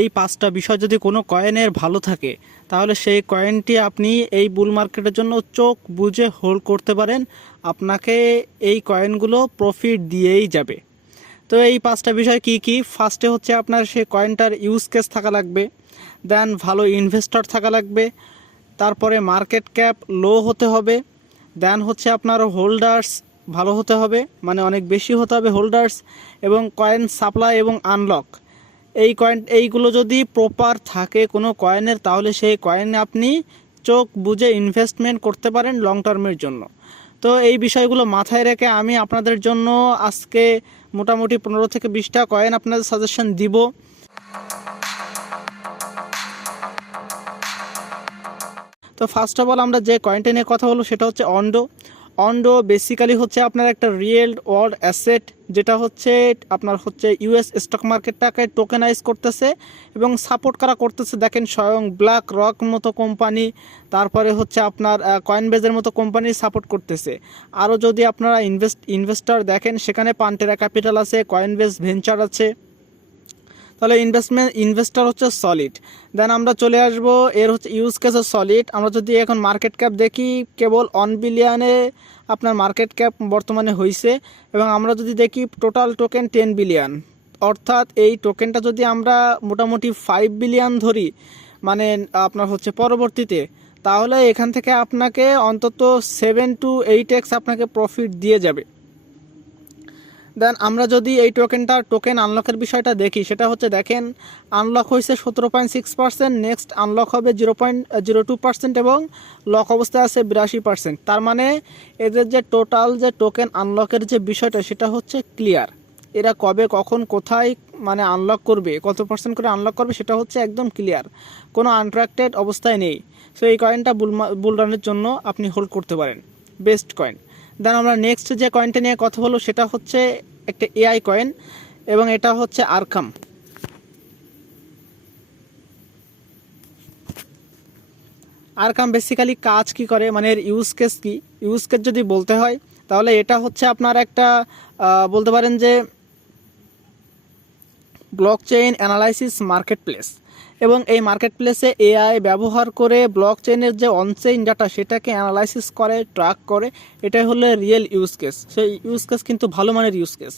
এই পাঁচটা বিষয় যদি কোনো কয়েনের ভালো থাকে তাহলে সেই কয়েনটি আপনি এই বুল মার্কেটের জন্য চোখ বুজে হোল্ড করতে পারেন। আপনাকে এই কয়েনগুলো প্রফিট দিয়েই যাবে। তো এই পাঁচটা বিষয় কি কি? ফার্স্টে হচ্ছে আপনার সেই কয়েনটার ইউজ কেস থাকা লাগবে, দেন ভালো ইনভেস্টর থাকা লাগবে, তারপরে মার্কেট ক্যাপ লো হতে হবে, দেন হচ্ছে আপনার হোল্ডার্স ভালো হতে হবে, মানে অনেক বেশি হতে হবে হোল্ডার্স, এবং কয়েন সাপ্লাই এবং আনলক এইগুলো যদি প্রপার থাকে কোনো কয়েনের, তাহলে সেই কয়েনে আপনি চোখ বুজে ইনভেস্টমেন্ট করতে পারেন লং টার্মের জন্য। তো এই বিষয়গুলো মাথায় রেখে আমি আপনাদের জন্য আজকে মোটামুটি 15 থেকে 20টা কয়েন আপনাদের সাজেশন দিব। তো ফার্স্ট অফ অল আমরা যে কয়েনটা নিয়ে কথা বলবো সেটা হচ্ছে অন্ডো বেসিক্যালি হচ্ছে আপনার একটা রিয়েল ওয়ার্ল্ড অ্যাসেট, যেটা হচ্ছে আপনার হচ্ছে ইউএস স্টক মার্কেটটাকে টোকেনাইজ করতেছে এবং সাপোর্ট করা করতেছে। দেখেন স্বয়ং ব্ল্যাক রক মতো কোম্পানি, তারপরে হচ্ছে আপনার কয়েনবেজের মতো কোম্পানি সাপোর্ট করতেছে। আরও যদি আপনারা ইনভেস্টর দেখেন, সেখানে পান্টেরা ক্যাপিটাল আছে, কয়েনবেজ ভেঞ্চার আছে। তাহলে ইনভেস্টর হচ্ছে সলিড। দেন আমরা চলে আসবো এর হচ্ছে ইউজ কেস সলিড। আমরা যদি এখন মার্কেট ক্যাপ দেখি, কেবল 1 বিলিয়নে আপনার মার্কেট ক্যাপ বর্তমানে হয়েছে, এবং আমরা যদি দেখি টোটাল টোকেন 10 বিলিয়ন, অর্থাৎ এই টোকেনটা যদি আমরা মোটামুটি 5 বিলিয়ন ধরি, মানে আপনার হচ্ছে পরবর্তীতে, তাহলে এখান থেকে আপনাকে অন্তত 7 to 8x আপনাকে প্রফিট দিয়ে যাবে। দেন আমরা যদি এই টোকেন আনলকের বিষয়টা দেখি, সেটা হচ্ছে দেখেন আনলক হয়েছে 17.6%, নেক্সট আনলক হবে 0.02% এবং লক অবস্থায় আছে 82%। তার মানে এদের যে টোটাল যে টোকেন আনলকের যে বিষয়টা, সেটা হচ্ছে ক্লিয়ার। এরা কবে কখন কোথায় মানে আনলক করবে, কত পার্সেন্ট করে আনলক করবে, সেটা হচ্ছে একদম ক্লিয়ার, কোনো আনট্রাক্টেড অবস্থায় নেই। সো এই কয়েনটা বুল রানের জন্য আপনি হোল্ড করতে পারেন, বেস্ট কয়েন। দেন আমরা নেক্সট যে কয়েনটা নিয়ে কথা বলবো সেটা হচ্ছে একটা এআই কয়েন, এবং এটা হচ্ছে আরকাম। আরকাম বেসিক্যালি কাজ কি করে, মানে এর ইউজ কেস কি? ইউজ কেস যদি বলতে হয়, তাহলে এটা হচ্ছে আপনার একটা বলতে পারেন যে ব্লকচেইন অ্যানালাইসিস মার্কেট প্লেস, এবং এই মার্কেট প্লেসে এআই ব্যবহার করে ব্লকচেইনের যে অনচেইন ডাটা সেটাকে অ্যানালাইসিস করে, ট্র্যাক করে। এটাই হলো রিয়েল ইউজ কেস। সেই ইউজ কেস কিন্তু ভালো মানের ইউজ কেস।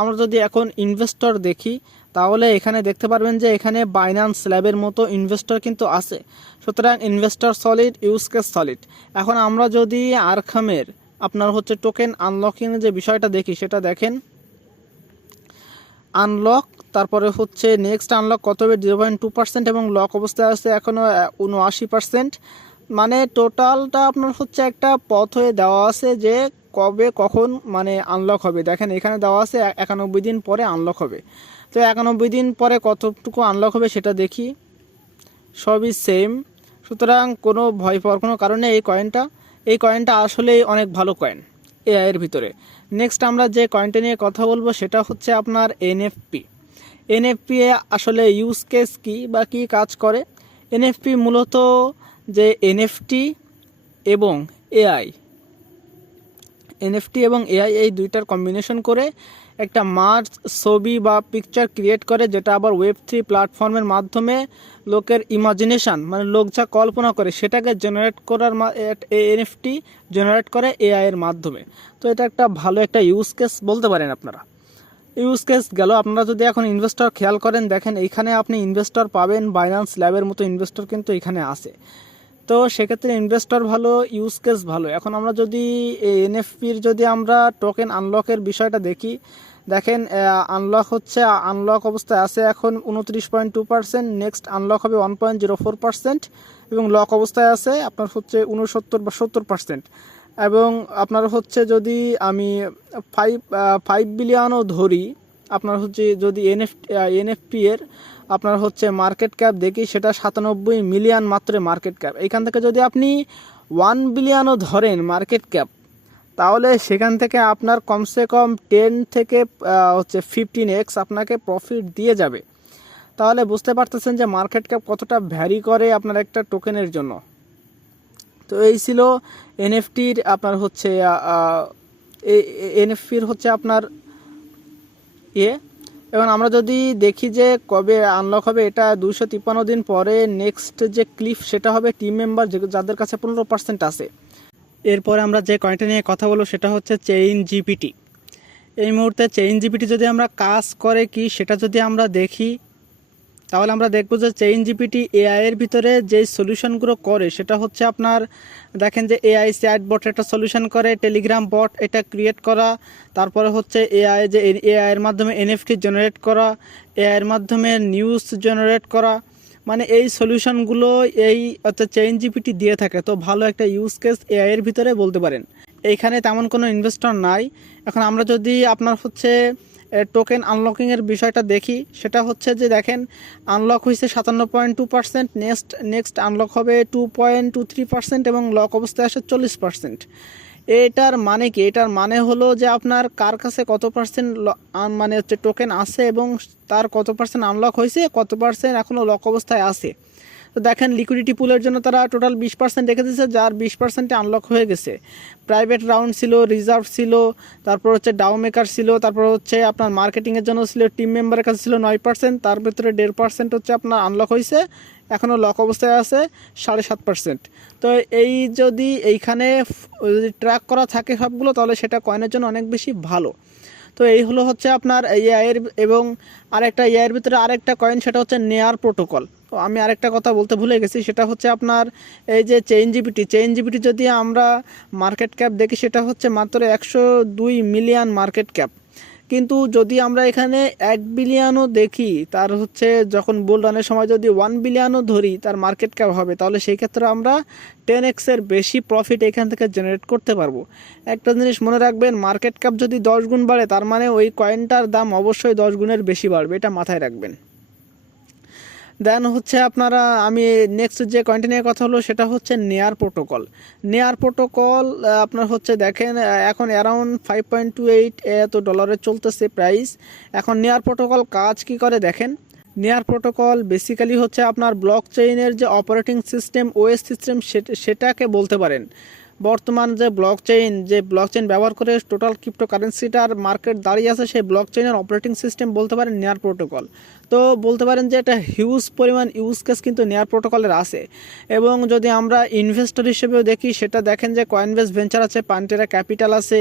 আমরা যদি এখন ইনভেস্টর দেখি, তাহলে এখানে দেখতে পারবেন যে এখানে বাইন্যান্স ল্যাবের মতো ইনভেস্টর কিন্তু আছে। সুতরাং investor solid, use case solid. এখন আমরা যদি আরকামের আপনার হচ্ছে টোকেন আনলকিং যে বিষয়টা দেখি, সেটা দেখেন আনলক, তারপরে হচ্ছে নেক্সট আনলক কত হবে 0.2%, এবং লক অবস্থায় আছে এখনও 79%। মানে টোটালটা আপনার হচ্ছে একটা পথ হয়ে দেওয়া আছে যে কবে কখন মানে আনলক হবে। দেখেন এখানে দেওয়া আছে 91 দিন পরে আনলক হবে। তো 91 দিন পরে কতটুকু আনলক হবে সেটা দেখি, সবই সেম। সুতরাং কোনো ভয় পাওয়ার কোনো কারণে এই কয়েনটা আসলেই অনেক ভালো কয়েন এআই এর ভিতরে। নেক্সট আমরা যে কয়েনটা নিয়ে কথা বলবো সেটা হচ্ছে আপনার এনএফপি আসলে ইউজ কেস কি বা কি কাজ করে? এনএফপি মূলত যে এনএফটি এবং এআই এই দুইটার কম্বিনেশন করে একটা মার্জ ছবি বা পিকচার ক্রিয়েট করে, যেটা আবার Web3 প্ল্যাটফর্মের মাধ্যমে লোকের ইমাজিনেশন, মানে লোক যা কল্পনা করে সেটাকে জেনারেট করার এনএফটি জেনারেট করে এআই এর মাধ্যমে। তো এটা একটা ভালো একটা ইউজ কেস বলতে পারেন আপনারা। ইউজ কেস গেল। আপনারা যদি এখন ইনভেস্টর খেয়াল করেন, দেখেন এইখানে আপনি ইনভেস্টর পাবেন, বাইন্যান্স ল্যাবের মতো ইনভেস্টর কিন্তু এখানে আছে। তো সেক্ষেত্রে ইনভেস্টর ভালো, ইউজ কেস ভালো। এখন আমরা যদি এনএফপির যদি আমরা টোকেন আনলকের বিষয়টা দেখি, দেখেন আনলক অবস্থায় আছে এখন 29.2%, নেক্সট আনলক হবে 1.04%, এবং লক অবস্থায় আছে আপনার হচ্ছে 69 বা 70%। এবং আপনার হচ্ছে যদি আমি 5 বিলিয়নও ধরি, আপনার হচ্ছে যদি এনএফপি এর আপনার হচ্ছে মার্কেট ক্যাপ দেখি, সেটা 97 মিলিয়ন মাত্র মার্কেট ক্যাপ। এইখান থেকে যদি আপনি 1 বিলিয়নও ধরেন মার্কেট ক্যাপ, তাহলে সেখান থেকে আপনার কমসে কম 10 থেকে 15x আপনাকে প্রফিট দিয়ে যাবে। তাহলে বুঝতে পারতেছেন যে মার্কেট ক্যাপ কতটা ভ্যারি করে আপনার একটা টোকেনের জন্য। তো এই ছিল এনএফটির আপনার হচ্ছে এনএফপির হচ্ছে আপনার এবং আমরা যদি দেখি যে কবে আনলক হবে, এটা 253 দিন পরে নেক্সট যে ক্লিফ সেটা হবে টিম মেম্বার যাদের কাছে 15% আছে। এরপরে আমরা যে কয়েনটা নিয়ে কথা বলবো সেটা হচ্ছে চেইন জিপিটি। এই মুহূর্তে চেইন জিপিটি যদি আমরা কাজ করে কি সেটা যদি আমরা দেখি, তাহলে আমরা দেখব যে চেইন জিপিটি এআই এর ভিতরে যে সলিউশনগুলো করে সেটা হচ্ছে আপনার দেখেন যে এআই চ্যাট বট একটা সলিউশন করে, টেলিগ্রাম বট এটা ক্রিয়েট করা, তারপরে হচ্ছে এআই যে এআই এর মাধ্যমে এনএফটি জেনারেট করা, এআই এর মাধ্যমে নিউজ জেনারেট করা, মানে এই সলিউশনগুলো এই অর্থাৎ চেইন জিপিটি দিয়ে থাকে। তো ভালো একটা ইউজ কেস এআই এর ভিতরে বলতে পারেন। এইখানে তেমন কোনো ইনভেস্টর নাই। এখন আমরা যদি আপনার হচ্ছে টোকেন আনলকিংয়ের বিষয়টা দেখি, সেটা হচ্ছে যে দেখেন আনলক হয়েছে 57.2%, নেক্সট আনলক হবে 2.23% এবং লক অবস্থায় আসে 40%। এটার মানে কি? এটার মানে হলো যে আপনার কার কাছে কত পার্সেন্ট মানে হচ্ছে টোকেন আছে এবং তার কত পার্সেন্ট আনলক হয়েছে, কত পার্সেন্ট এখনও লক অবস্থায় আছে। তো দেখেন লিকুইডিটি পুলের জন্য তারা টোটাল 20% রেখে দিয়েছে, যার 20%-এ আনলক হয়ে গেছে। প্রাইভেট রাউন্ড ছিল, রিজার্ভ ছিল, তারপর হচ্ছে ডাও মেকার ছিল, তারপর হচ্ছে আপনার মার্কেটিংয়ের জন্য ছিল, টিম মেম্বারের কাছে ছিল 9%, তার ভিতরে 1.5% হচ্ছে আপনার আনলক হয়েছে, এখনও লক অবস্থায় আছে 7.5%। তো এই যদি এইখানে যদি ট্র্যাক করা থাকে সবগুলো, তাহলে সেটা কয়েনের জন্য অনেক বেশি ভালো। তো এই হলো হচ্ছে আপনার এআইয়ের। এবং আরেকটা এআইয়ের ভিতরে আরেকটা কয়েন, সেটা হচ্ছে নেয়ার প্রোটোকল। তো আমি আরেকটা কথা বলতে ভুলে গেছি, সেটা হচ্ছে আপনার এই যে চেইন জিপিটি যদি আমরা মার্কেট ক্যাপ দেখি, সেটা হচ্ছে মাত্র 102 মিলিয়ন মার্কেট ক্যাপ। কিন্তু যদি আমরা এখানে 1 বিলিয়নও দেখি, তার হচ্ছে যখন বুল রানের সময় যদি 1 বিলিয়নও ধরি তার মার্কেট ক্যাপ হবে, তাহলে সেই ক্ষেত্রে আমরা 10x-এর বেশি প্রফিট এখান থেকে জেনারেট করতে পারবো। একটা জিনিস মনে রাখবেন, মার্কেট ক্যাপ যদি 10 গুণ বাড়ে, তার মানে ওই কয়েনটার দাম অবশ্যই 10 গুণের বেশি বাড়বে, এটা মাথায় রাখবেন। দেন হচ্ছে আপনারা আমি নেক্সট যে কয়েনটা নিয়ে কথা হলো সেটা হচ্ছে নেয়ার প্রোটোকল আপনার হচ্ছে দেখেন এখন অ্যারাউন্ড $5.28 চলতেছে প্রাইস। এখন নেয়ার প্রোটোকল কাজ কি করে দেখেন। নেয়ার প্রোটোকল বেসিক্যালি হচ্ছে আপনার ব্লক চেইনের যে অপারেটিং সিস্টেম, ওএস সিস্টেম, সেটাকে বলতে পারেন। বর্তমান যে ব্লক চেইন ব্যবহার করে টোটাল ক্রিপ্টোকারেন্সিটার মার্কেট দাঁড়িয়ে আছে, সেই ব্লক চেইনের অপারেটিং সিস্টেম বলতে পারেন নেয়ার প্রোটোকল। তো বলতে পারেন যে এটা হিউজ পরিমাণ ইউজ কেস কিন্তু নেয়ার প্রোটোকলের আছে। এবং যদি আমরা ইনভেস্টর হিসেবেও দেখি, সেটা দেখেন যে কয়েনবেস ভেঞ্চার আছে, পান্টেরা ক্যাপিটাল আছে,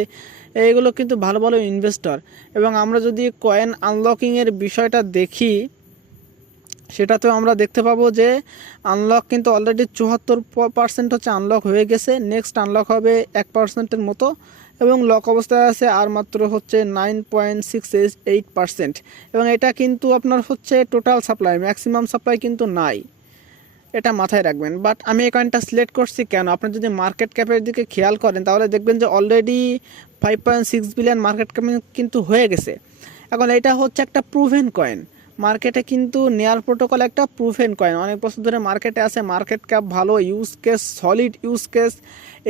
এইগুলো কিন্তু ভালো ভালো ইনভেস্টর। এবং আমরা যদি কয়েন আনলকিংয়ের বিষয়টা দেখি, সেটাতেও আমরা দেখতে পাবো যে আনলক কিন্তু অলরেডি 74% হচ্ছে আনলক হয়ে গেছে। নেক্সট আনলক হবে 1%-এর মতো এবং লক অবস্থায় আছে আর মাত্র হচ্ছে 9.68%। এবং এটা কিন্তু আপনার হচ্ছে টোটাল সাপ্লাই, ম্যাক্সিমাম সাপ্লাই কিন্তু নাই, এটা মাথায় রাখবেন। বাট আমি এই কয়েনটা সিলেক্ট করছি কেন, আপনি যদি মার্কেট ক্যাপের দিকে খেয়াল করেন তাহলে দেখবেন যে অলরেডি 5.6 বিলিয়ন মার্কেট ক্যাপ কিন্তু হয়ে গেছে। এখন এটা হচ্ছে একটা প্রুভেন কয়েন মার্কেটে, কিন্তু নেয়ার প্রোটোকল একটা প্রুভেন কয়েন, অনেক বছর ধরে মার্কেটে আছে, মার্কেট ক্যাপ ভালো, use case solid use case.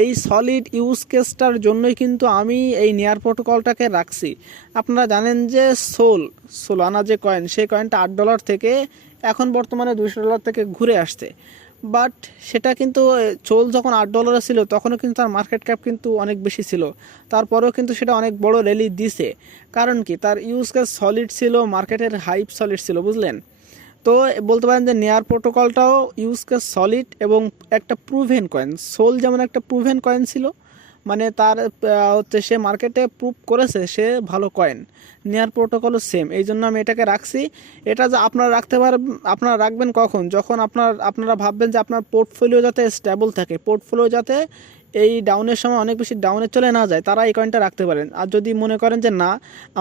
এই সলিড ইউজ কেসটার জন্যই কিন্তু আমি এই নেয়ার প্রোটোকলটাকে রাখছি। আপনারা জানেন যে সোলানা যে কয়েন, সেই কয়েনটা $8 থেকে এখন বর্তমানে $200 থেকে ঘুরে আসছে। বাট সেটা কিন্তু সোল যখন $8 ছিল তখনও কিন্তু তার মার্কেট ক্যাপ কিন্তু অনেক বেশি ছিল, তারপরেও কিন্তু সেটা অনেক বড় র্যালি দিছে। কারণ কি, তার ইউজ কেস সলিড ছিল, মার্কেটের হাইপ সলিড ছিল, বুঝলেন? তো বলতে পারেন যে নেয়ার প্রোটোকলটাও ইউজ কেস সলিড এবং একটা প্রুভেন কয়েন। সোল যেমন একটা প্রুভেন কয়েন ছিল, মানে তার হচ্ছে সে মার্কেটে প্রুভ করেছে সে ভালো কয়েন, নেয়ার প্রোটোকলও সেম। এই জন্য আমি এটাকে রাখছি। এটা যে আপনারা রাখতে পারবেন, আপনারা রাখবেন কখন, যখন আপনারা ভাববেন যে আপনার পোর্টফোলিও যাতে স্টেবল থাকে, পোর্টফোলিও যাতে এই ডাউনের সময় অনেক বেশি ডাউনে চলে না যায়, তারা এই কয়েনটা রাখতে পারেন। আর যদি মনে করেন যে না,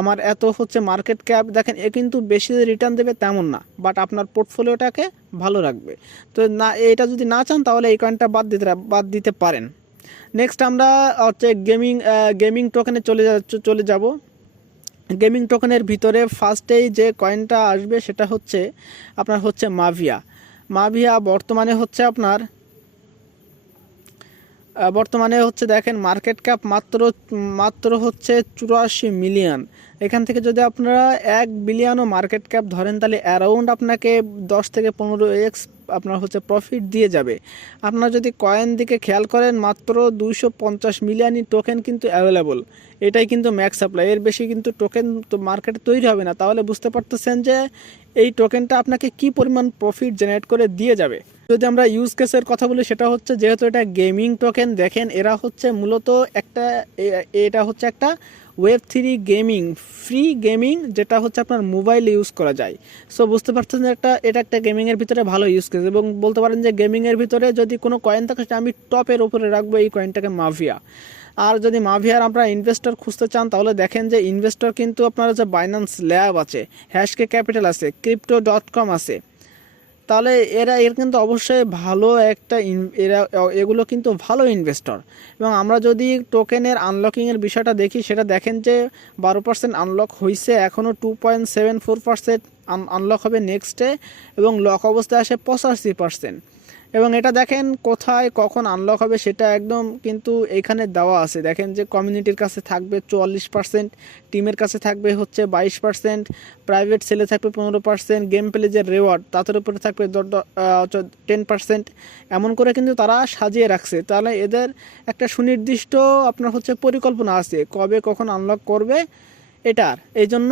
আমার এত হচ্ছে মার্কেট ক্যাপ, দেখেন এ কিন্তু বেশি রিটার্ন দেবে তেমন না, বাট আপনার পোর্টফোলিওটাকে ভালো রাখবে। তো না, এটা যদি না চান তাহলে এই কয়েনটা বাদ দিতে পারেন। নেক্সট আমরা হচ্ছে গেমিং টোকেনে চলে যাব। গেমিং টোকেনের ভিতরে ফার্স্টেই যে কয়েনটা আসবে সেটা হচ্ছে আপনার হচ্ছে মাভিয়া। বর্তমানে হচ্ছে আপনার বর্তমানে হচ্ছে দেখেন মার্কেট ক্যাপ মাত্র হচ্ছে 84 মিলিয়ন। এখান থেকে যদি আপনারা 1 বিলিয়নও মার্কেট ক্যাপ ধরেন তাহলে অ্যারাউন্ড আপনাকে 10 থেকে 15x আপনার হচ্ছে প্রফিট দিয়ে যাবে। আপনারা যদি কয়েন দিকে খেয়াল করেন মাত্র 250 মিলিয়নই টোকেন কিন্তু অ্যাভেলেবল, এটাই কিন্তু ম্যাক্স সাপ্লাই, এর বেশি কিন্তু টোকেন তো মার্কেটে তৈরি হবে না। তাহলে বুঝতে পারতেছেন যে এই টোকেনটা আপনাকে কি পরিমাণ প্রফিট জেনারেট করে দিয়ে যাবে। যদি আমরা ইউজ কেসের কথা বলি সেটা হচ্ছে যেহেতু এটা গেমিং টোকেন, দেখেন এরা হচ্ছে মূলত এটা হচ্ছে একটা Web3 গেমিং, ফ্রি গেমিং, যেটা হচ্ছে আপনার মোবাইলে ইউজ করা যায়। সো বুঝতে পারছেন যে এটা একটা গেমিংয়ের ভিতরে ভালো ইউজ কেস। এবং বলতে পারেন যে গেমিংয়ের ভিতরে যদি কোনো কয়েন থাকে সেটা আমি টপের উপরে রাখবো এই কয়েনটাকে, মাভিয়া। আর যদি মাভিয়ার আপনারা ইনভেস্টর খুঁজতে চান তাহলে দেখেন যে ইনভেস্টর কিন্তু আপনার যে বাইন্যান্স ল্যাব আছে, হ্যাশকে ক্যাপিটাল আছে, crypto.com আছে, তাহলে এর কিন্তু অবশ্যই ভালো একটা এগুলো কিন্তু ভালো ইনভেস্টর। এবং আমরা যদি টোকেনের আনলকিংয়ের বিষয়টা দেখি সেটা দেখেন যে 12% আনলক হয়েছে, এখনও 2.74% আনলক হবে নেক্সটে, এবং লক অবস্থায় আসে 85%। এবং এটা দেখেন কোথায় কখন আনলক হবে সেটা একদম কিন্তু এখানে দেওয়া আছে। দেখেন যে কমিউনিটির কাছে থাকবে 44%, টিমের কাছে থাকবে হচ্ছে 22%, প্রাইভেট সেলে থাকবে 15%, গেম প্লেজের রেওয়ার্ড তাদের উপরে থাকবে 10%। এমন করে কিন্তু তারা সাজিয়ে রাখছে। তাহলে এদের একটা সুনির্দিষ্ট আপনার হচ্ছে পরিকল্পনা আছে কবে কখন আনলক করবে এটার। এই জন্য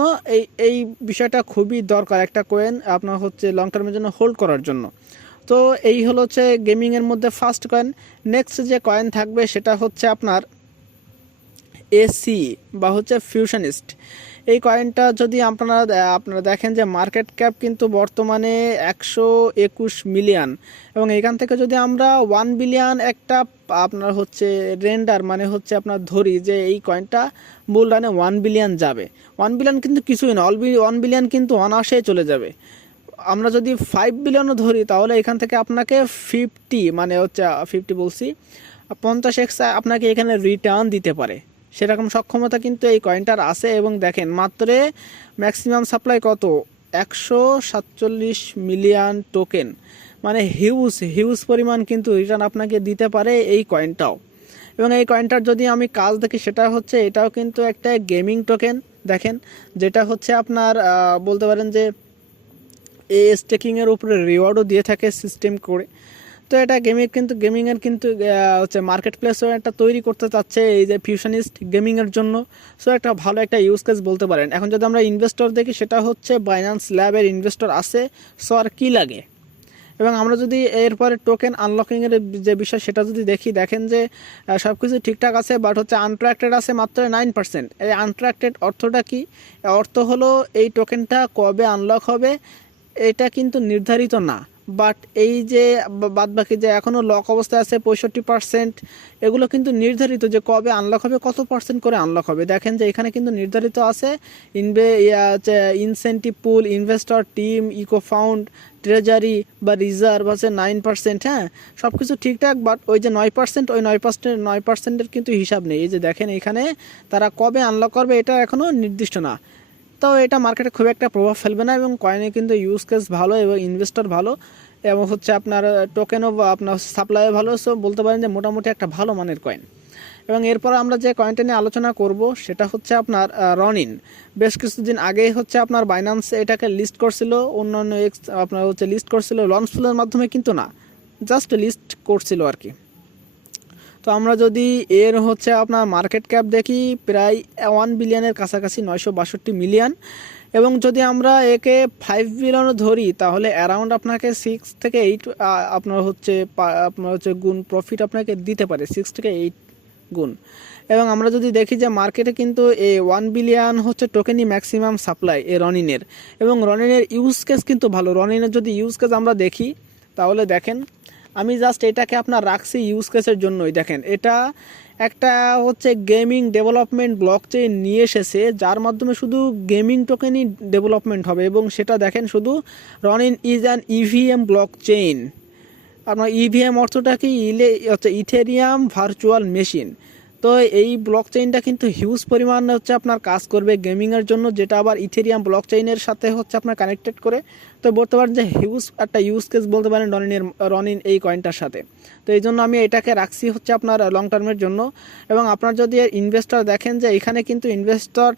এই বিষয়টা খুবই দরকার একটা কয়েন আপনার হচ্ছে লং টার্মের জন্য হোল্ড করার জন্য। তো এই হলো হচ্ছে গেমিংয়ের মধ্যে ফার্স্ট কয়েন। নেক্সট যে কয়েন থাকবে সেটা হচ্ছে আপনার এসি বা হচ্ছে ফিউশনিস্ট। এই কয়েনটা যদি আপনারা দেখেন যে মার্কেট ক্যাপ কিন্তু বর্তমানে 121 মিলিয়ন, এবং এখান থেকে যদি আমরা 1 বিলিয়ন একটা আপনার হচ্ছে রেন্ডার মানে হচ্ছে আপনার ধরি যে এই কয়েনটা বুল রানে 1 বিলিয়ন যাবে। 1 বিলিয়ন কিন্তু কিছুই না, 1 বিলিয়ন কিন্তু অনায়াসেই চলে যাবে। আমরা যদি 5 বিলিয়নও ধরি তাহলে এখান থেকে আপনাকে 50 মানে হচ্ছে 50 বলছি 50x আপনাকে এখানে রিটার্ন দিতে পারে, সেরকম সক্ষমতা কিন্তু এই কয়েনটার আছে। এবং দেখেন মাত্র ম্যাক্সিমাম সাপ্লাই কত, 147 মিলিয়ন টোকেন, মানে হিউজ পরিমাণ কিন্তু রিটার্ন আপনাকে দিতে পারে এই কয়েনটাও। এবং এই কয়েনটার যদি আমি কাজ দেখি সেটা হচ্ছে এটাও কিন্তু একটা গেমিং টোকেন, দেখেন যেটা হচ্ছে আপনার বলতে পারেন যে স্টেকিংয়ের উপরে রিওয়ার্ডও দিয়ে থাকে সিস্টেম করে। তো এটা গেমিংয়ের কিন্তু হচ্ছে মার্কেট প্লেসও একটা তৈরি করতে চাচ্ছে এই যে ফিউশনিস্ট গেমিংয়ের জন্য। সো একটা ভালো একটা ইউজ কেস বলতে পারেন। এখন যদি আমরা ইনভেস্টর দেখি সেটা হচ্ছে বাইন্যান্স ল্যাবের ইনভেস্টর আছে, সো আর কী লাগে। এবং আমরা যদি এরপরে টোকেন আনলকিংয়ের যে বিষয় সেটা যদি দেখেন যে সব কিছু ঠিকঠাক আছে, বাট হচ্ছে আনট্রাক্টেড আছে মাত্র 9%। এই আনট্রাক্টেড অর্থটা কি? অর্থ হলো এই টোকেনটা কবে আনলক হবে এটা কিন্তু নির্ধারিত না, বাট এই যে বাদবাকি যে এখনও লক অবস্থায় আছে 65%, এগুলো কিন্তু নির্ধারিত যে কবে আনলক হবে, কত পার্সেন্ট করে আনলক হবে। দেখেন যে এখানে কিন্তু নির্ধারিত আছে incentive pool, investor team, eco fund, treasury বা রিজার্ভ আছে 9%। হ্যাঁ, সব কিছু ঠিকঠাক, বাট ওই যে 9%, ওই 9%-9%-এর কিন্তু হিসাব নেই। এই যে দেখেন এখানে তারা কবে আনলক করবে এটা এখনও নির্দিষ্ট না। তো এটা মার্কেটে খুব একটা প্রভাব ফেলবে না, এবং কয়েনে কিন্তু ইউজ কেস ভালো এবং ইনভেস্টর ভালো, এবং হচ্ছে আপনার টোকেনও আপনার সাপ্লাইও ভালো। সো বলতে পারেন যে মোটামুটি একটা ভালো মানের কয়েন। এবং এরপর আমরা যে কয়েনটা নিয়ে আলোচনা করব সেটা হচ্ছে আপনার রনিন। বেশ কিছুদিন আগেই হচ্ছে আপনার বাইন্যান্স এটাকে লিস্ট করছিল, অন্যান্য আপনার হচ্ছে লিস্ট করছিল লঞ্চ ফুলের মাধ্যমে, কিন্তু না, জাস্ট লিস্ট করছিল আর কি। তো আমরা যদি এর হচ্ছে আপনার মার্কেট ক্যাপ দেখি প্রায় 1 বিলিয়নের কাছাকাছি, 962 মিলিয়ন। এবং যদি আমরা একে 5 বিলিয়নও ধরি তাহলে অ্যারাউন্ড আপনাকে 6 থেকে 8 আপনার হচ্ছে গুণ প্রফিট আপনাকে দিতে পারে, 6 থেকে 8 গুণ। এবং আমরা যদি দেখি যে মার্কেটে কিন্তু 1 বিলিয়ন হচ্ছে টোকেনই ম্যাক্সিমাম সাপ্লাই রনিনের, এবং রনিনের ইউজ কেস কিন্তু ভালো। রনিনের যদি ইউজ কেস আমরা দেখি তাহলে দেখেন আমি জাস্ট এটাকে আপনার রাখছি ইউজ কেসের জন্যই। দেখেন এটা একটা হচ্ছে গেমিং ডেভেলপমেন্ট ব্লক চেইন নিয়ে এসেছে, যার মাধ্যমে শুধু গেমিং টোকেনই ডেভেলপমেন্ট হবে। এবং সেটা দেখেন শুধু Ronin is an EVM block chain. আপনার ইভিএম অর্থটা কি, হচ্ছে ইথেরিয়াম ভার্চুয়াল মেশিন। তো এই ব্লক চেইনটা কিন্তু হিউজ পরিমাণে হচ্ছে আপনার কাজ করবে গেমিংয়ের জন্য, যেটা আবার ইথেরিয়াম ব্লক চেইনের সাথে হচ্ছে আপনার কানেক্টেড করে। তো তো বলতে পারেন যে হিউজ একটা ইউজ কেস বলতে পারেন রনিন এই কয়েনটার সাথে। তো এই জন্য আমি এটাকে রাখছি হচ্ছে আপনার লং টার্মের জন্য। এবং আপনার যদি ইনভেস্টর দেখেন যে এখানে কিন্তু ইনভেস্টর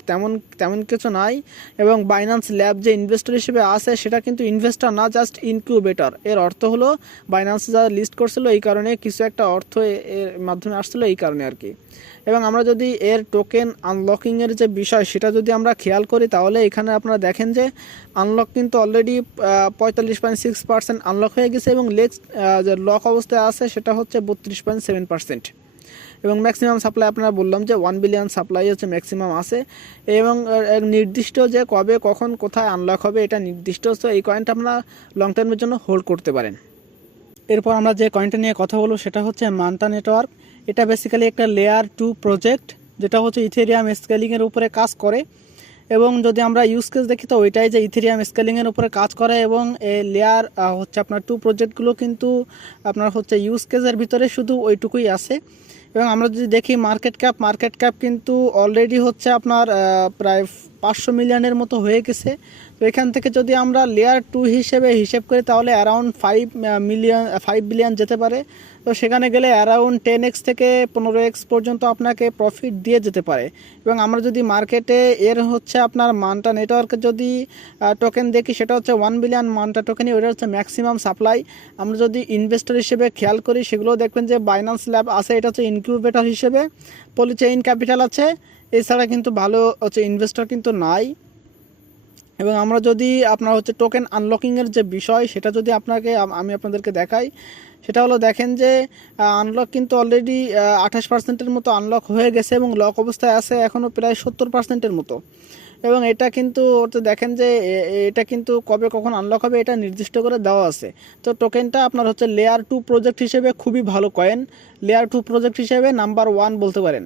তেমন কিছু নাই, এবং বাইন্যান্স ল্যাব যে ইনভেস্টর হিসেবে আছে সেটা কিন্তু ইনভেস্টর না, জাস্ট ইনকিউবেটর। এর অর্থ হলো বাইন্যান্স যারা লিস্ট করছিল এই কারণে কিছু একটা অর্থ এর মাধ্যমে আসছিলো এই কারণে আর কি। এবং আমরা যদি এর টোকেন আনলকিংয়ের যে বিষয় সেটা যদি আমরা খেয়াল করি, তাহলে এখানে আপনারা দেখেন যে আনলক কিন্তু অলরেডি 45.6% আনলক হয়ে গেছে, এবং যে লক অবস্থায় আছে সেটা হচ্ছে 32.7%। এবং ম্যাক্সিমাম সাপ্লাই আপনারা বললাম যে 1 বিলিয়ন সাপ্লাই হচ্ছে ম্যাক্সিমাম আছে, এবং নির্দিষ্ট যে কবে কখন কোথায় আনলক হবে এটা নির্দিষ্ট। তো এই কয়েনটা আপনারা লং টার্মের জন্য হোল্ড করতে পারেন। এরপর আমরা যে কয়েনটা নিয়ে কথা বলবো সেটা হচ্ছে মান্টা নেটওয়ার্ক। এটা বেসিক্যালি একটা লেয়ার 2 প্রজেক্ট, যেটা হচ্ছে ইথেরিয়াম স্কেলিংয়ের উপরে কাজ করে। এবং যদি আমরা ইউজ কেস দেখি তো ওইটাই যে ইথেরিয়াম স্কেলিংয়ের উপরে কাজ করে, এবং এই লেয়ার হচ্ছে আপনার 2 প্রজেক্টগুলো কিন্তু আপনার হচ্ছে ইউজ কেসের ভিতরে শুধু ওইটুকুই আছে। এবং আমরা যদি দেখি মার্কেট ক্যাপ কিন্তু অলরেডি হচ্ছে আপনার প্রায় 500 মিলিয়নের মতো হয়ে গেছে। তো এখান থেকে যদি আমরা লেয়ার 2 হিসেবে হিসেব করি তাহলে অ্যারাউন্ড 5 বিলিয়ন যেতে পারে। তো সেখানে গেলে অ্যারাউন্ড 10x থেকে 15x পর্যন্ত আপনাকে প্রফিট দিয়ে যেতে পারে। এবং আমরা যদি মার্কেটে এর হচ্ছে আপনার মান্টা নেটওয়ার্কের যদি টোকেন দেখি, সেটা হচ্ছে 1 বিলিয়ন মান্টা টোকেনই, ওটা হচ্ছে ম্যাক্সিমাম সাপ্লাই। আমরা যদি ইনভেস্টর হিসেবে খেয়াল করি সেগুলো দেখবেন যে বাইন্যান্স ল্যাব আছে, এটা হচ্ছে ইনকিউবেটর হিসেবে, পলিচেইন ক্যাপিটাল আছে, এছাড়া কিন্তু ভালো হচ্ছে ইনভেস্টর কিন্তু নাই। এবং আমরা যদি আপনার হচ্ছে টোকেন আনলকিংয়ের যে বিষয় সেটা যদি আমি আপনাদেরকে দেখাই, সেটা হলো দেখেন যে আনলক কিন্তু অলরেডি 28%-এর মতো আনলক হয়ে গেছে, এবং লক অবস্থায় আছে এখনও প্রায় 70%-এর মতো। এবং এটা কিন্তু দেখেন যে এটা কিন্তু কবে কখন আনলক হবে এটা নির্দিষ্ট করে দেওয়া আছে। তো টোকেনটা আপনার হচ্ছে লেয়ার 2 প্রজেক্ট হিসেবে খুবই ভালো কয়েন, লেয়ার 2 প্রজেক্ট হিসেবে নাম্বার 1 বলতে পারেন।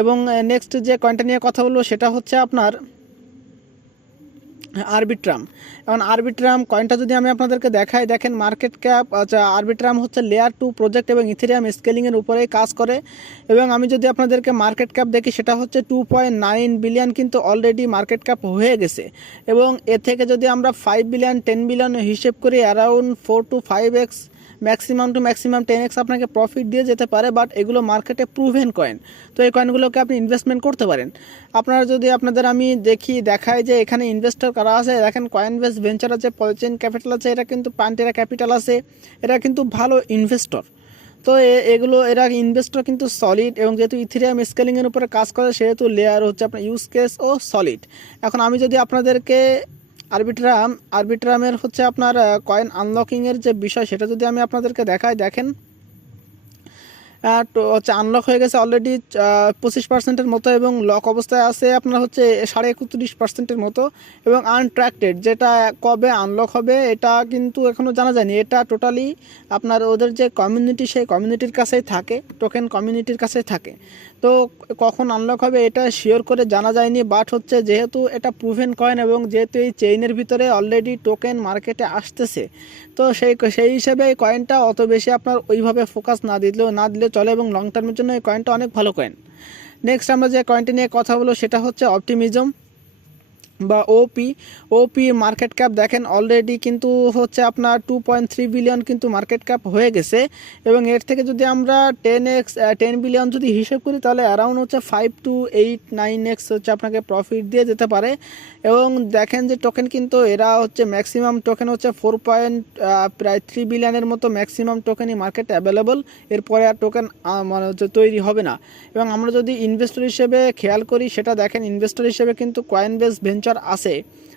এবং নেক্সট যে কয়েনটা নিয়ে কথা বলবো সেটা হচ্ছে আপনার আরবিট্রাম। এখন আরবিট্রাম কয়েনটা যদি আমি আপনাদেরকে দেখাই, দেখেন মার্কেট ক্যাপ, আচ্ছা আরবিট্রাম হচ্ছে লেয়ার 2 প্রজেক্ট এবং ইথেরিয়াম স্কেলিংয়ের উপরেই কাজ করে। এবং আমি যদি আপনাদেরকে মার্কেট ক্যাপ দেখি সেটা হচ্ছে 2.9 বিলিয়ন কিন্তু অলরেডি মার্কেট ক্যাপ হয়ে গেছে। এবং এ থেকে যদি আমরা 5 বিলিয়ন 10 বিলিয়ন হিসেব করি, around 4 to 5x maximum 10x আপনাকে প্রফিট দিয়ে যেতে পারে। বাট এগুলো মার্কেটে প্রুভেন কয়েন, তো এই কয়েনগুলোকে আপনি ইনভেস্টমেন্ট করতে পারেন। আপনাদের আমি দেখাই যে এখানে ইনভেস্টর কারা আছে, দেখেন কয়েনবেস ভেঞ্চার আছে, পলিচেইন ক্যাপিটাল আছে, এটা কিন্তু পান্টেরা ক্যাপিটাল আছে, এরা কিন্তু ভালো ইনভেস্টর। তো এরা ইনভেস্টর কিন্তু সলিড, এবং যেহেতু ইথেরিয়াম স্কেলিংয়ের উপরে কাজ করে সেহেতু লেয়ার হচ্ছে আপনার ইউজ কেস ও সলিড। এখন আমি যদি আপনাদেরকে আরবিট্রামের হচ্ছে আপনার কয়েন আনলকিংয়ের যে বিষয় সেটা যদি আমি আপনাদেরকে দেখাই, দেখেন তো হচ্ছে আনলক হয়ে গেছে অলরেডি 25%-এর মতো, এবং লক অবস্থায় আছে আপনার হচ্ছে 31.5%-এর মতো। এবং আনট্র্যাক্টেড, যেটা কবে আনলক হবে এটা কিন্তু এখনও জানা যায়নি। এটা টোটালি আপনার ওদের যে কমিউনিটি সেই কমিউনিটির কাছেই থাকে, টোকেন কমিউনিটির কাছেই থাকে। তো কখন আনলক হবে এটা শিওর করে জানা যায়নি। বাট হচ্ছে যেহেতু এটা প্রুভেন কয়েন, এবং যেহেতু এই চেইনের ভিতরে অলরেডি টোকেন মার্কেটে আসতেছে, তো সেই হিসেবে এই কয়েনটা অত বেশি আপনার ওইভাবে ফোকাস না দিলে চলে, এবং লং টার্মের জন্য এই কয়েনটা অনেক ভালো কয়েন। নেক্সট আমরা যে কয়েনটি নিয়ে কথা বলবো সেটা হচ্ছে অপটিমিজম বা ওপি মার্কেট ক্যাপ। দেখেন অলরেডি কিন্তু হচ্ছে আপনার 2.3 বিলিয়ন কিন্তু মার্কেট ক্যাপ হয়ে গেছে। এবং এর থেকে যদি আমরা 10 বিলিয়ন যদি হিসেব করি তাহলে অ্যারাউন্ড হচ্ছে 5 to 9x হচ্ছে আপনাকে প্রফিট দিয়ে যেতে পারে। এবং দেখেন যে টোকেন কিন্তু এরা হচ্ছে ম্যাক্সিমাম টোকেন হচ্ছে প্রায় 3 বিলিয়নের মতো ম্যাক্সিমাম টোকেনই মার্কেটে অ্যাভেলেবল। এরপরে আর টোকেন মানে হচ্ছে তৈরি হবে না। এবং আমরা যদি ইনভেস্টর হিসেবে খেয়াল করি, সেটা দেখেন ইনভেস্টর হিসেবে কিন্তু কয়েনবেস ভেঞ্চার আছে,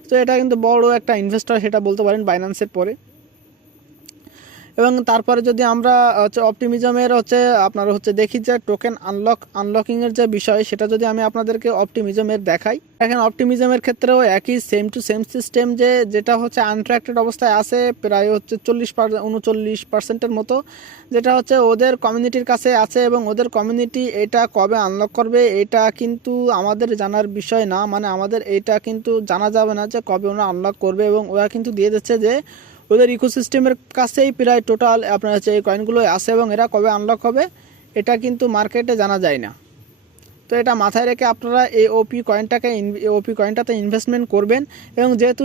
তো এটা কিন্তু বড় একটা ইনভেস্টর সেটা বলতে পারেন বাইন্যান্সের পরে। এবং তারপরে যদি আমরা হচ্ছে অপটিমিজমের হচ্ছে আপনার হচ্ছে দেখি যে টোকেন আনলকিংয়ের যে বিষয় সেটা যদি আমি আপনাদেরকে অপটিমিজমের দেখাই, দেখেন অপটিমিজমের ক্ষেত্রেও একই সেম টু সেম সিস্টেম, যেটা হচ্ছে আনট্র্যাক্টেড অবস্থায় আছে প্রায় হচ্ছে 39%-এর মতো, যেটা হচ্ছে ওদের কমিউনিটির কাছে আছে। এবং ওদের কমিউনিটি এটা কবে আনলক করবে এটা কিন্তু আমাদের জানার বিষয় না, মানে আমাদের এটা কিন্তু জানা যাবে না যে কবে ওরা আনলক করবে। এবং ওরা কিন্তু দিয়ে দিচ্ছে যে ওদের ইকোসিস্টেমের কাছেই প্রায় টোটাল আপনার হচ্ছে এই কয়েনগুলো আছে, এবং এরা কবে আনলক হবে এটা কিন্তু মার্কেটে জানা যায় না। তো এটা মাথায় রেখে আপনারা এই ওপি কয়েনটাতে ইনভেস্টমেন্ট করবেন। এবং যেহেতু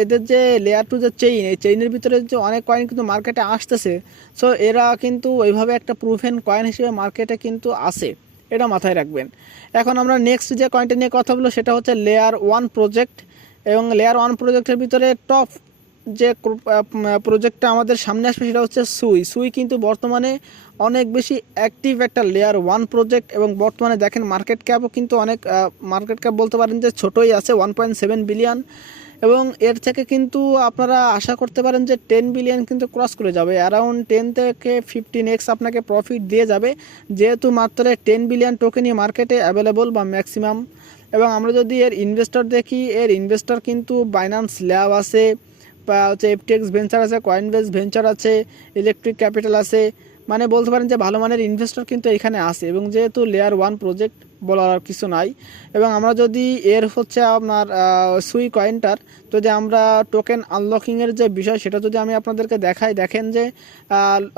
এদের যে লেয়ার টু যে চেইন, এই চেইনের ভিতরে যে অনেক কয়েন কিন্তু মার্কেটে আসতেছে, সো এরা কিন্তু ওইভাবে একটা প্রুভেন কয়েন হিসেবে মার্কেটে কিন্তু আসে, এটা মাথায় রাখবেন। এখন আমরা নেক্সট যে কয়েনটা নিয়ে কথা বলবো সেটা হচ্ছে লেয়ার 1 প্রজেক্ট। এবং লেয়ার 1 প্রজেক্টের ভিতরে টপ যে প্রজেক্টটা আমাদের সামনে আসবে সেটা হচ্ছে সুই কিন্তু বর্তমানে অনেক বেশি অ্যাক্টিভ একটা লেয়ার 1 প্রজেক্ট। এবং বর্তমানে দেখেন মার্কেট ক্যাপও কিন্তু অনেক, মার্কেট ক্যাপ বলতে পারেন যে ছোটোই আছে, 1.7 বিলিয়ন। এবং এর থেকে কিন্তু আপনারা আশা করতে পারেন যে 10 বিলিয়ন কিন্তু ক্রস করে যাবে, অ্যারাউন্ড 10 থেকে 15x আপনাকে প্রফিট দিয়ে যাবে, যেহেতু মাত্র 10 বিলিয়ন টোকেনই মার্কেটে অ্যাভেলেবল বা ম্যাক্সিমাম। এবং আমরা যদি এর ইনভেস্টর দেখি, এর ইনভেস্টর কিন্তু বাইন্যান্স ল্যাব আছে, বা হচ্ছে এফটিএক্স ভেঞ্চার আছে, কয়েনবেস ভেঞ্চার আছে, ইলেকট্রিক ক্যাপিটাল আছে, মানে বলতে পারেন যে ভালো মানের ইনভেস্টর কিন্তু এখানে আসে। এবং যেহেতু লেয়ার 1 প্রজেক্ট বলার আর কিছু নাই। এবং আমরা যদি এর হচ্ছে আপনার সুই কয়েনটার যদি আমরা টোকেন আনলকিংয়ের যে বিষয় সেটা যদি আমি আপনাদেরকে দেখাই, দেখেন যে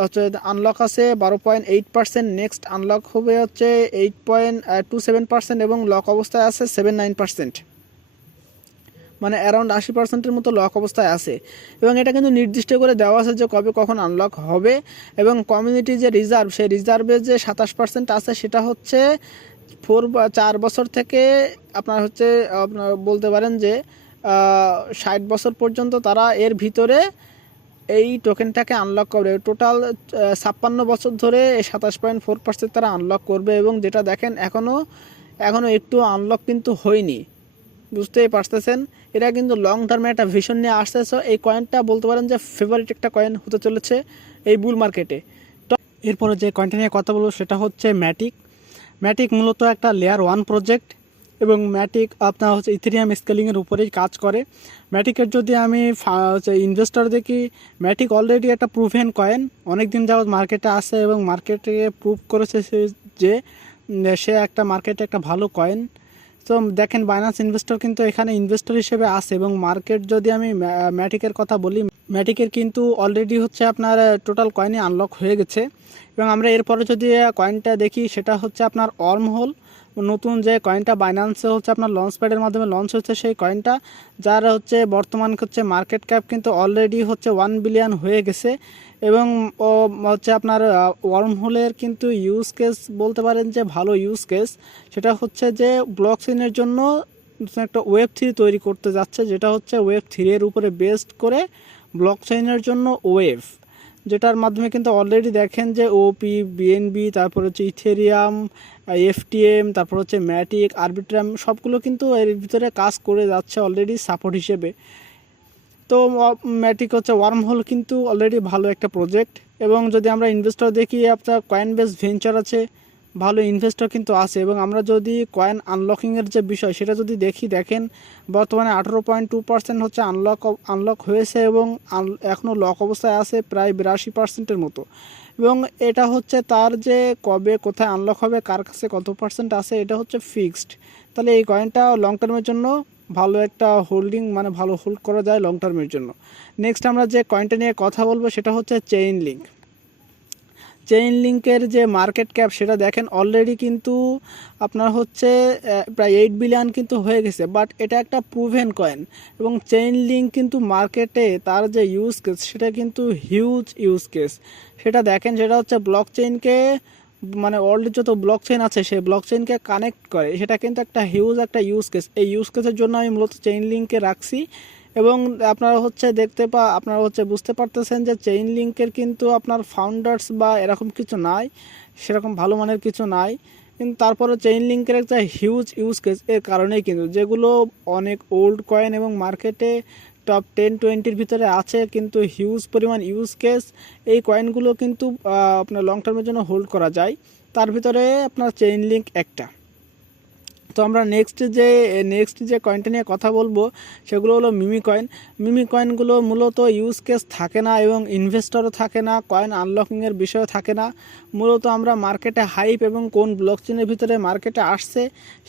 হচ্ছে আনলক আছে 12.8%, নেক্সট আনলক হবে হচ্ছে 8.27% এবং লক অবস্থায় আছে 79%, মানে অ্যারাউন্ড 80%-এর মতো লক অবস্থায় আছে। এবং এটা কিন্তু নির্দিষ্ট করে দেওয়া আছে যে কবে কখন আনলক হবে। এবং কমিউনিটি যে রিজার্ভ, সেই রিজার্ভে যে 27% আছে সেটা হচ্ছে 4 বছর থেকে আপনার হচ্ছে আপনার বলতে পারেন যে 60 বছর পর্যন্ত তারা এর ভিতরে এই টোকেনটাকে আনলক করবে। টোটাল 56 বছর ধরে এই 27.4% তারা আনলক করবে। এবং যেটা দেখেন এখনও একটু আনলক কিন্তু হয়নি, বুঝতেই পারতেছেন। এরা কিন্তু লং টার্মে একটা ভিশন নিয়ে আসতেছে। এই কয়েনটা বলতে পারেন যে ফেভারিট একটা কয়েন হতে চলেছে এই বুল মার্কেটে। তো এরপরে যে কয়েনটা নিয়ে কথা বলবো সেটা হচ্ছে ম্যাটিক মূলত একটা লেয়ার 1 প্রজেক্ট। এবং ম্যাটিক আপনার হচ্ছে ইথেরিয়াম স্কেলিংয়ের উপরেই কাজ করে। ম্যাটিকের যদি আমি হচ্ছে ইনভেস্টর দেখি, ম্যাটিক অলরেডি একটা প্রুভেন কয়েন, অনেক দিন যাবত মার্কেটে আসে এবং মার্কেটে প্রুভ করেছে যে সে একটা মার্কেটে একটা ভালো কয়েন। তো দেখেন বাইন্যান্স ইনভেস্টর কিন্তু এখানে ইনভেস্টর হিসেবে আসে। এবং মার্কেট যদি আমি ম্যাটিকের কথা বলি, ম্যাটিকের কিন্তু অলরেডি হচ্ছে আপনার টোটাল কয়েনই আনলক হয়ে গেছে। এবং আমরা এরপরে যদি কয়েনটা দেখি সেটা হচ্ছে আপনার ওয়ার্মহোল, নতুন যে কয়েনটা বাইন্যান্সে হচ্ছে আপনার লঞ্চ প্যাডের মাধ্যমে লঞ্চ হচ্ছে সেই কয়েনটা, যার হচ্ছে বর্তমান হচ্ছে মার্কেট ক্যাপ কিন্তু অলরেডি হচ্ছে 1 বিলিয়ন হয়ে গেছে। এবং হচ্ছে আপনার ওয়ার্মহোলের কিন্তু ইউজ কেস বলতে পারেন যে ভালো ইউজ কেস, সেটা হচ্ছে যে ব্লক চেইনের জন্য একটা ওয়েব 3 তৈরি করতে যাচ্ছে, যেটা হচ্ছে ওয়েব 3 এর উপরে বেসড করে ব্লক চেইনের জন্য ওয়েভ, যেটার মাধ্যমে কিন্তু অলরেডি দেখেন যে ওপি, বিএনবি, তারপর হচ্ছে ইথেরিয়াম, এফটিএম, তারপর হচ্ছে ম্যাটিক, আরবিট্রাম সবগুলো কিন্তু এর ভিতরে কাজ করে যাচ্ছে অলরেডি সাপোর্ট হিসেবে। তো ম্যাটিক হচ্ছে ওয়ার্মহোল কিন্তু অলরেডি ভালো একটা প্রজেক্ট। এবং যদি আমরা ইনভেস্টর দেখি, আপনার কয়েনবেস ভেঞ্চার আছে, ভালো ইনভেস্টর কিন্তু আছে। এবং আমরা যদি আনলকিংয়ের যে বিষয় সেটা যদি দেখেন বর্তমানে 18.2% হচ্ছে আনলক হয়েছে এবং এখনও লক অবস্থায় আছে প্রায় 82%-এর মতো। এবং এটা হচ্ছে তার যে কবে কোথায় আনলক হবে, কার কাছে কত পার্সেন্ট আছে, এটা হচ্ছে ফিক্সড। তাহলে এই কয়েনটা লং টার্মের জন্য ভালো একটা হোল্ডিং, মানে ভালো হোল্ড করা যায় লং টার্মের জন্য। নেক্সট আমরা যে কয়েনটা নিয়ে কথা বলবো সেটা হচ্ছে চেইনলিংকের যে মার্কেট ক্যাপ সেটা দেখেন অলরেডি কিন্তু আপনার হচ্ছে প্রায় 8 বিলিয়ন কিন্তু হয়ে গেছে। বাট এটা একটা প্রুভেন কয়েন এবং চেইনলিংক কিন্তু মার্কেটে তার যে ইউজ কেস সেটা কিন্তু হিউজ ইউজ কেস। সেটা দেখেন, সেটা হচ্ছে ব্লক চেইনকে, মানে ওয়ার্ল্ডের যত ব্লক চেইন আছে সেই ব্লক চেইনকে কানেক্ট করে, সেটা কিন্তু একটা হিউজ একটা ইউজ কেস। এই ইউজ কেসের জন্য আমি মূলত চেইনলিংকে রাখছি। এবং আপনারা হচ্ছে আপনারা হচ্ছে বুঝতে পারতেছেন যে চেইনলিংকের কিন্তু আপনার ফাউন্ডার্স বা এরকম কিছু নাই, সেরকম ভালো মানের কিছু নাই। কিন্তু তারপরে চেইনলিংকের একটা হিউজ ইউজ কেস এর কারণেই কিন্তু, যেগুলো অনেক ওল্ড কয়েন এবং মার্কেটে টপ 10-20-র ভিতরে আছে কিন্তু হিউজ পরিমাণ ইউজ কেস, এই কয়েনগুলো কিন্তু আপনার লং টার্মের জন্য হোল্ড করা যায়। তার ভিতরে আপনার চেইনলিংক একটা। তো আমরা নেক্সট যে কয়েনটা নিয়ে কথা বলবো সেগুলো হলো মিমি কয়েনগুলো মূলত ইউজ কেস থাকে না এবং ইনভেস্টরও থাকে না, কয়েন আনলকিংয়ের বিষয় থাকে না। মূলত আমরা মার্কেটে হাইপ এবং কোন ব্লকচেনের ভিতরে মার্কেটে আসছে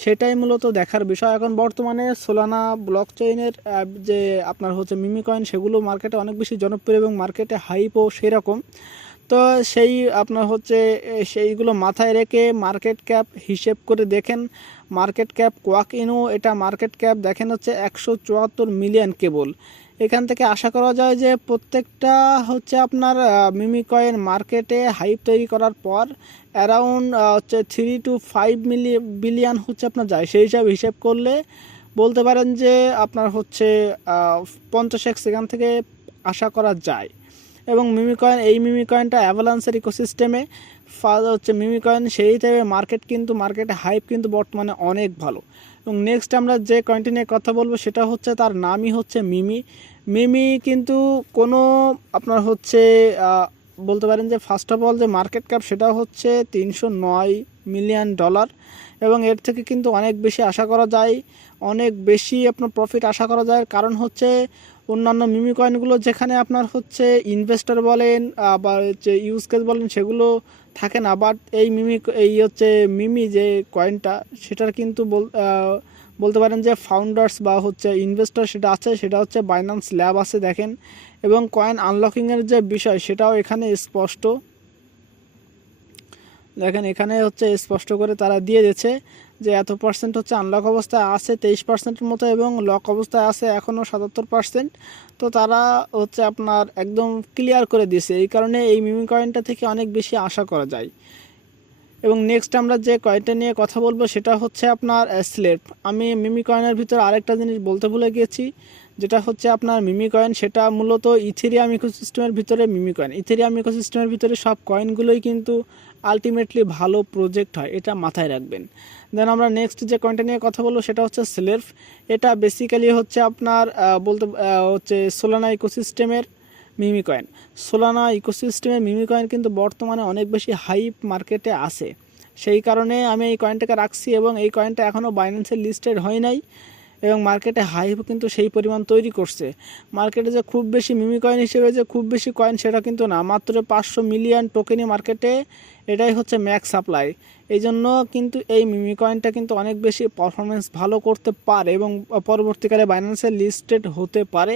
সেটাই মূলত দেখার বিষয়। এখন বর্তমানে সোলানা ব্লকচেইনের যে আপনার হচ্ছে মিমি কয়েন সেগুলো মার্কেটে অনেক বেশি জনপ্রিয় এবং মার্কেটে হাইপও সেরকম। তো সেই আপনার হচ্ছে সেইগুলো মাথায় রেখে মার্কেট ক্যাপ হিসেব করে দেখেন, মার্কেট ক্যাপ কোয়াক ইনো এটা মার্কেট ক্যাপ দেখেন হচ্ছে 174 মিলিয়ন কেবল। এখান থেকে আশা করা যায় যে প্রত্যেকটা হচ্ছে আপনার মিমি কয়েন মার্কেটে হাইপ তৈরি করার পর অ্যারাউন্ড হচ্ছে 3 to 5 বিলিয়ন হচ্ছে আপনার যায়। সেই হিসাব করলে বলতে পারেন যে আপনার হচ্ছে 50x সেখান থেকে আশা করা যায়। এবং মিমি কয়েন, এই মিমি কয়েনটা অ্যাভালান্সের ইকোসিস্টেমে হচ্ছে মিমি কয়েন সেই হিসেবে মার্কেটে হাইপ কিন্তু বর্তমানে অনেক ভালো। এবং নেক্সট আমরা যে কয়েনটি নিয়ে কথা বলবো সেটা হচ্ছে তার নামই হচ্ছে মিমি কিন্তু কোনো আপনার হচ্ছে বলতে পারেন যে ফার্স্ট অফ অল যে মার্কেট ক্যাপ সেটা হচ্ছে $309 মিলিয়ন, এবং এর থেকে কিন্তু অনেক বেশি আশা করা যায়, অনেক বেশি আপনার প্রফিট আশা করা যায়। কারণ হচ্ছে অন্যান্য মিমি কয়েনগুলো যেখানে আপনার হচ্ছে ইনভেস্টর বলেন বা হচ্ছে ইউজ কেস বলেন সেগুলো থাকে না, বাট এই হচ্ছে মিমি যে কয়েনটা সেটার কিন্তু বলতে পারেন যে ফাউন্ডার্স বা হচ্ছে ইনভেস্টর সেটা আছে, সেটা হচ্ছে বাইন্যান্স ল্যাব আছে দেখেন। এবং কয়েন আনলকিংয়ের যে বিষয় সেটাও এখানে স্পষ্ট দেখেন, এখানে হচ্ছে স্পষ্ট করে তারা দিয়ে দিয়েছে যে এত পার্সেন্ট হচ্ছে আনলক অবস্থায় আছে 23%-এর মতো, এবং লক অবস্থায় আছে এখনও 77%। তো তারা হচ্ছে আপনার একদম ক্লিয়ার করে দিয়েছে, এই কারণে এই মিমি কয়েনটা থেকে অনেক বেশি আশা করা যায়। এবং নেক্সট আমরা যে কয়েনটা নিয়ে কথা বলবো সেটা হচ্ছে আপনার স্লেপ। আমি মিমি কয়েনের ভিতরে আরেকটা জিনিস বলতে ভুলে গেছি, যেটা হচ্ছে আপনার মিমি কয়েন, সেটা মূলত ইথেরিয়াম ইকোসিস্টেমের ভিতরে মিমি কয়েন। ইথেরিয়াম ইকোসিস্টেমের ভিতরে সব কয়েনগুলোই কিন্তু আলটিমেটলি ভালো প্রজেক্ট হয়, এটা মাথায় রাখবেন। দেন আমরা নেক্সট যে কয়েনটা নিয়ে কথা বলবো সেটা হচ্ছে স্লেপ। এটা বেসিক্যালি হচ্ছে আপনার হচ্ছে সোলানা ইকোসিস্টেমের মিমি কয়েন। সোলানা ইকোসিস্টেমের মিমি কয়েন কিন্তু বর্তমানে অনেক বেশি হাইপ মার্কেটে আছে, সেই কারণে আমি এই কয়েনটাকে রাখছি। এবং এই কয়েনটা এখনও বাইন্যান্সের লিস্টেড হয় নাই, এবং মার্কেটে হাইপ কিন্তু সেই পরিমাণ তৈরি করছে। মার্কেটে যে খুব বেশি মিমি কয়েন হিসেবে যে খুব বেশি কয়েন সেটা কিন্তু না, মাত্র 500 মিলিয়ন টোকেনই মার্কেটে, এটাই হচ্ছে ম্যাক্স সাপ্লাই। এই জন্য কিন্তু এই মিমি কয়েনটা কিন্তু অনেক বেশি পারফরমেন্স ভালো করতে পারে এবং পরবর্তীকালে বাইন্যান্সে লিস্টেড হতে পারে,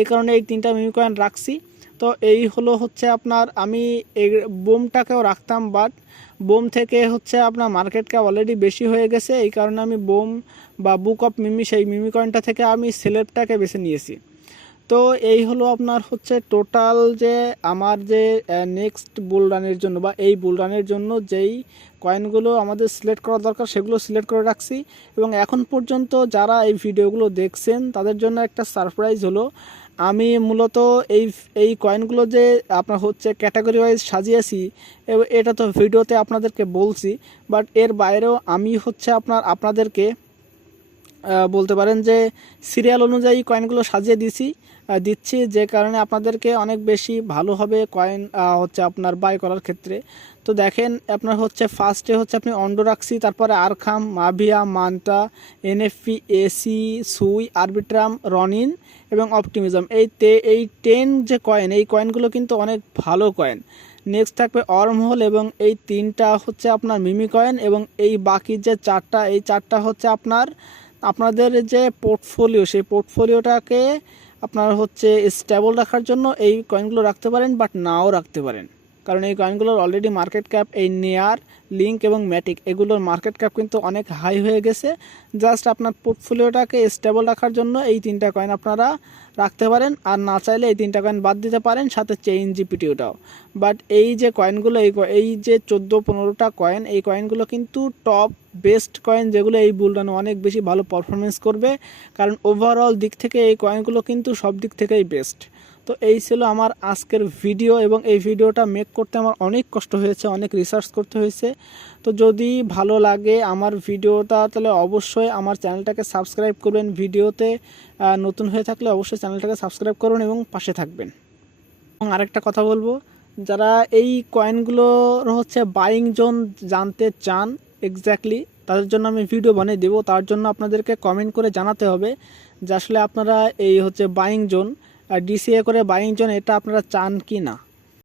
এই কারণে এই 3টা মিমি কয়েন রাখছি। তো এই হলো হচ্ছে আপনার, আমি এই বোমটাকেও রাখতাম, বাট বোম থেকে হচ্ছে আপনার মার্কেট ক্যাপ অলরেডি বেশি হয়ে গেছে, এই কারণে আমি বোম বা বুক অফ মিমি সেই মিমি কয়েনটা থেকে আমি সেলেবটাকে বেছে নিয়েছি। তো এই হলো আপনার হচ্ছে টোটাল যে আমার যে নেক্সট বুল রানের জন্য বা এই বুল রানের জন্য যেই কয়েনগুলো আমাদের সিলেক্ট করা দরকার সেগুলো সিলেক্ট করে রাখছি। এবং এখন পর্যন্ত যারা এই ভিডিওগুলো দেখছেন তাদের জন্য একটা সারপ্রাইজ হলো, আমি মূলত এই কয়েনগুলো যে আপনার হচ্ছে ক্যাটাগরি ওয়াইজ সাজিয়েছি, এটা তো ভিডিওতে আপনাদেরকে বলছি, বাট এর বাইরেও আমি হচ্ছে আপনাদেরকে বলতে পারেন যে সিরিয়াল অনুযায়ী কয়েনগুলো সাজিয়ে দিচ্ছি, যে কারণে আপনাদেরকে অনেক বেশি ভালোভাবে কয়েন হচ্ছে আপনার বাই করার ক্ষেত্রে। তো দেখেন আপনার হচ্ছে ফার্স্টে হচ্ছে আপনি অন্ডো রাখছি, তারপরে আরখাম, মাভিয়া, মান্টা, এনএফপি, এসি, সুই, আরবিট্রাম, রনিন এবং অপটিমিজম। এই 10 যে কয়েন, এই কয়েনগুলো কিন্তু অনেক ভালো কয়েন। নেক্সট থাকবে অর্মহোল, এবং এই 3টা হচ্ছে আপনার মিমি কয়েন, এবং এই বাকি যে 4টা, এই 4টা হচ্ছে আপনাদের যে পোর্টফোলিও, সেই পোর্টফোলিওটাকে আপনার হচ্ছে স্টেবল রাখার জন্য এই কয়েনগুলো রাখতে পারেন, বাট নাও রাখতে পারেন, কারণ এই কয়েনগুলোর অলরেডি মার্কেট ক্যাপ, এই নেয়ার, লিঙ্ক এবং ম্যাটিক, এগুলোর মার্কেট ক্যাপ কিন্তু অনেক হাই হয়ে গেছে। জাস্ট আপনার পোর্টফোলিওটাকে স্টেবল রাখার জন্য এই 3টা কয়েন আপনারা রাখতে পারেন, আর না চাইলে এই 3টা কয়েন বাদ দিতে পারেন, সাথে চেইন জিপিটিওটাও। বাট এই যে কয়েনগুলো, এই যে 14-15টা কয়েন, এই কয়েনগুলো কিন্তু টপ বেস্ট কয়েন, যেগুলো এই বুলরানে অনেক বেশি ভালো পারফরমেন্স করবে, কারণ ওভারঅল দিক থেকে এই কয়েনগুলো কিন্তু সব দিক থেকেই বেস্ট। তো এই ছিল আমার আজকের ভিডিও, এবং এই ভিডিওটা মেক করতে আমার অনেক কষ্ট হয়েছে, অনেক রিসার্চ করতে হয়েছে। তো যদি ভালো লাগে আমার ভিডিওটা তাহলে অবশ্যই আমার চ্যানেলটাকে সাবস্ক্রাইব করবেন, ভিডিওতে নতুন হয়ে থাকলে অবশ্যই চ্যানেলটাকে সাবস্ক্রাইব করুন এবং পাশে থাকবেন। এবং আরেকটা কথা বলবো, যারা এই কয়েনগুলোর হচ্ছে বাইং জোন জানতে চান এক্স্যাক্টলি, তাদের জন্য আমি ভিডিও বানিয়ে দেবো। তার জন্য আপনাদেরকে কমেন্ট করে জানাতে হবে যে আসলে আপনারা এই হচ্ছে বাইং জোন, ডিসিএ করে বাইং জোন, এটা আপনারা চান কি না।